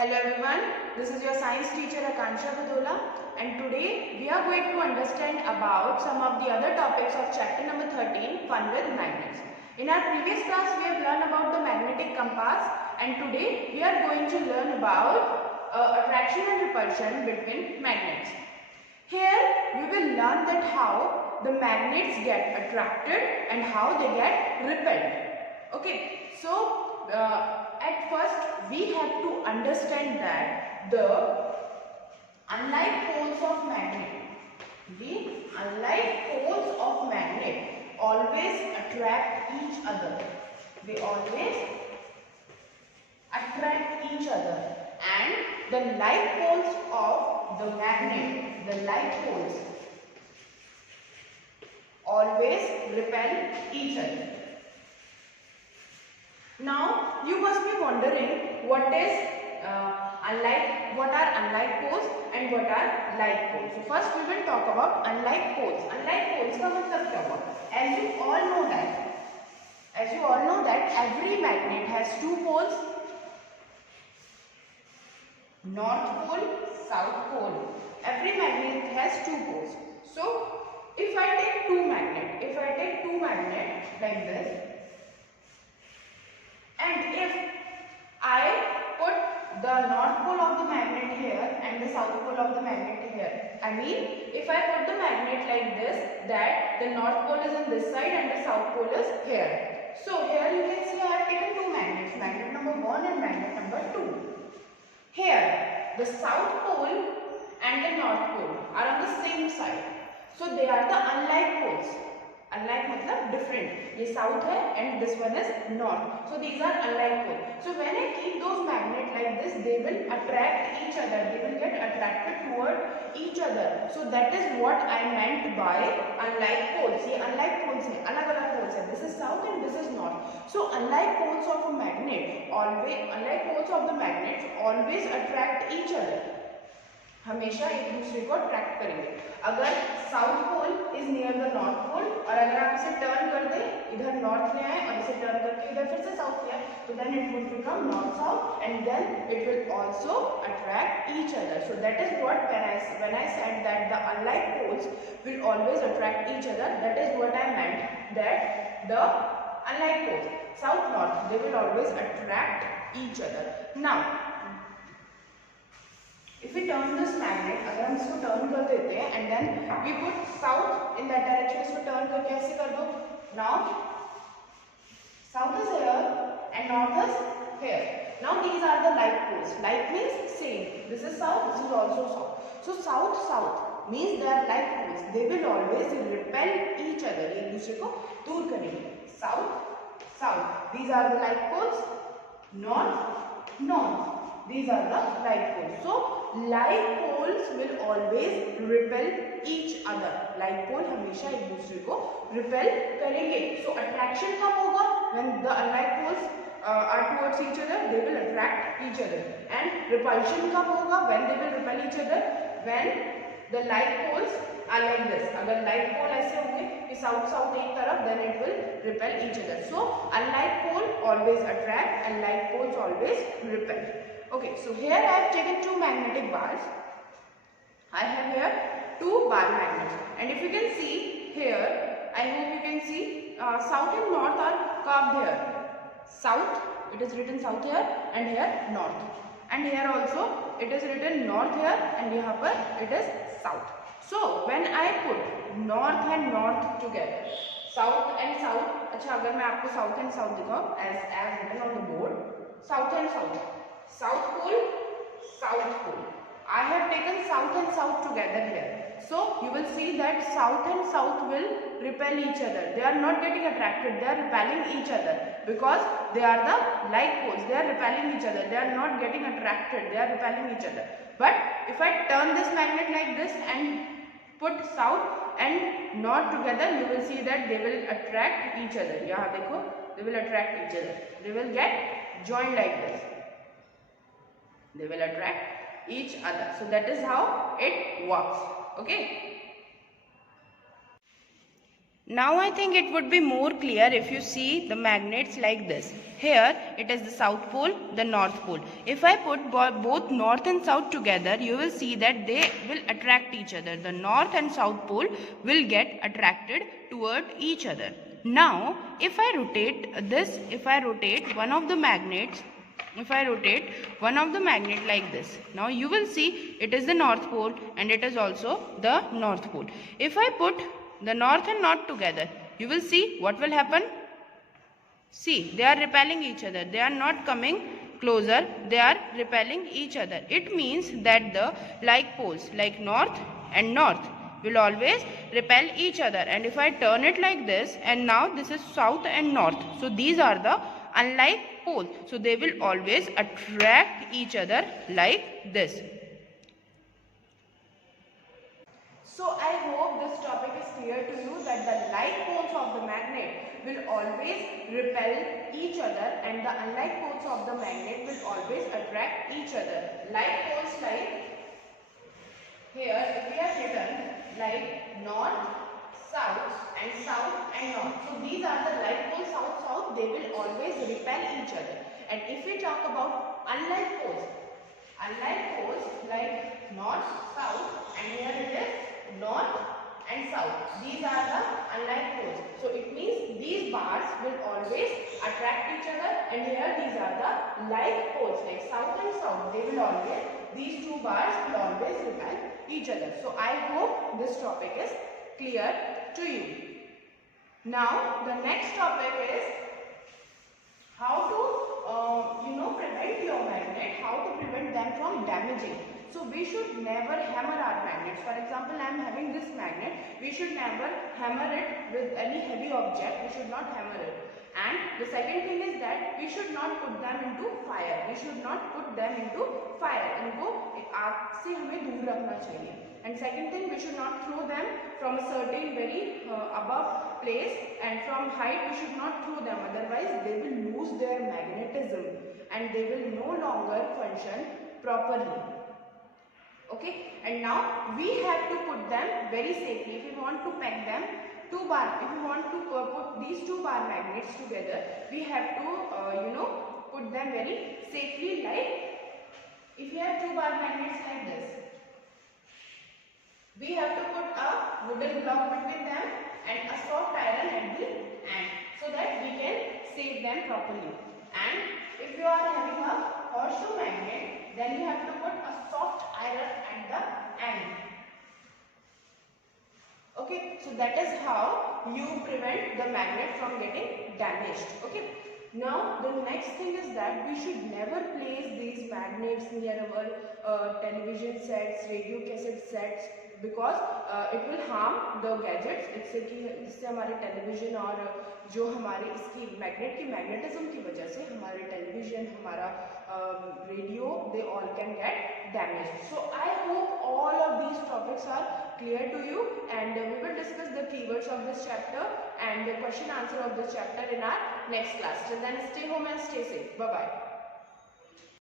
Hello everyone, this is your science teacher Akansha Badola, and today we are going to understand about some of the other topics of chapter number 13, Fun with Magnets. In our previous class we have learned about the magnetic compass, and today we are going to learn about attraction and repulsion between magnets. Here we will learn that how the magnets get attracted and how they get repelled. Okay, so at first we have to understand that the unlike poles of magnet always attract each other. They always attract each other, and the like poles of the magnet, the like poles always repel each other. Now you must be wondering what are unlike poles and what are like poles. So first we will talk about unlike poles. Unlike poles का मतलब क्या हुआ? As you all know that every magnet has two poles, north pole, south pole. Every magnet has two poles. So if I take two magnets like this, and if I put the north pole of the magnet here and the south pole of the magnet here, I mean if I put the magnet like this, that the north pole is on this side and the south pole is here. So here you can see I have taken two magnets, magnet number 1 and magnet number 2. Here the south pole and the north pole are on the same side. So they are the unlike poles. Unlike मतलब different. ये south है and this one is north. So these are unlike poles. So when I keep those magnets like this, they will attract each other. They will get attracted toward each other. So that is what I meant by unlike poles. ये unlike poles हैं, अलग-अलग poles हैं. This is south and this is north. So unlike poles of the magnets always attract each other. हमेशा एक दूसरे को attract करेंगे. अगर south pole is near the north pole और अगर आप इसे टर्न कर दें, इधर नॉर्थ ले आए और इसे टर्न करके इधर फिर से साउथ ले आए, तो then it will become north south and then it will also attract each other. So that is what when I said that the unlike poles will always attract each other, that is what I meant, that the unlike poles south north, they will always attract each other. Now if we turn this magnet, अगर हम इसको turn कर देते हैं and then we put south in that direction, इसको turn करके ऐसे कर दो. Now south is here and north is here. Now these are the like poles. Like means same. This is south, this is also south. So south means they are like poles. They will always repel each other. एक दूसरे को दूर करेंगे. South. These are the like poles. North. These are the like poles. So like poles will always repel each other. Like pole हमेशा एक दूसरे को repel करेंगे. So attraction कब होगा? When the unlike poles are towards each other, they will attract each other. And repulsion कब होगा? When they will repel each other? When the like poles are like this. अगर like pole ऐसे होंगे कि south एक तरफ, then it will repel each other. So unlike pole always attract and like poles always repel. Okay, so here I have taken two magnetic bars. I have here two bar magnets, and if you can see here, I hope you can see south and north are carved here. South, it is written south here, and here north, and here also it is written north here, and यहाँ पर it is south. So when I put north and north together, south and south, अच्छा अगर मैं आपको south and south दिखाऊं as written on the board, south and south. South pole. I have taken south and south together here. So you will see that south and south will repel each other. They are not getting attracted. They are repelling each other because they are the like poles. They are repelling each other. They are not getting attracted. They are repelling each other. But if I turn this magnet like this and put south and north together, you will see that they will attract each other. यहाँ देखो, they will attract each other. They will get joined like this. They will attract each other. So that is how it works. Okay. Now I think it would be more clear if you see the magnets like this. Here it is the south pole, the north pole. If I put both north and south together, you will see that they will attract each other. The north and south pole will get attracted toward each other. Now if I rotate this, if I rotate one of the magnets like this, now you will see it is the north pole and it is also the north pole. If I put the north and north together, you will see what will happen. See, they are repelling each other. They are not coming closer. They are repelling each other. It means that the like poles, like north and north, will always repel each other. And if I turn it like this, and now this is south and north. So these are the unlike poles. So they will always attract each other like this. So I hope this topic is clear to you that the like poles of the magnet will always repel each other and the unlike poles of the magnet will always attract each other. Like poles like here if we have written like north, south and north. So these are the like poles south, they will always repel each other. And if we talk about unlike poles like north, south and here it is north and south. These are the unlike poles. So it means these bars will always attract each other and here these are the like poles like south and south. They will always, these two bars will always repel each other. So I hope this topic is clear to you. Now the next topic is how to prevent your magnet, how to prevent them from damaging. So we should never hammer our magnets. For example, I am having this magnet. We should never hammer it with any heavy object. We should not hammer it. And the second thing is that we should not put them into fire. We should not put them into fire. इनको आग से हमें दूर रखना चाहिए. And second thing, we should not throw them from a certain very above place, and from height we should not throw them, otherwise they will lose their magnetism and they will no longer function properly. Okay, and now we have to put them very safely. If we want to peg them if we want to put these two bar magnets together, we have to put them very safely. Like if you have two bar magnets like this, we have to put a wooden block between them and a soft iron at the end so that we can save them properly. And if you are having a horseshoe magnet, then you have to put a soft iron at the end. Okay, so that is how you prevent the magnet from getting damaged. Okay. Now the next thing is that we should never place these magnets near our television sets, radio cassette sets, because it will harm the gadgets. इससे हमारे television और जो हमारे इसकी magnet की magnetism की वजह से हमारे television, हमारा radio, they all can get damaged. So I hope all of these topics are clear to you, and we will discuss the keywords of this chapter and the question answer of this chapter in our next class. Till then, stay home and stay safe. Bye bye.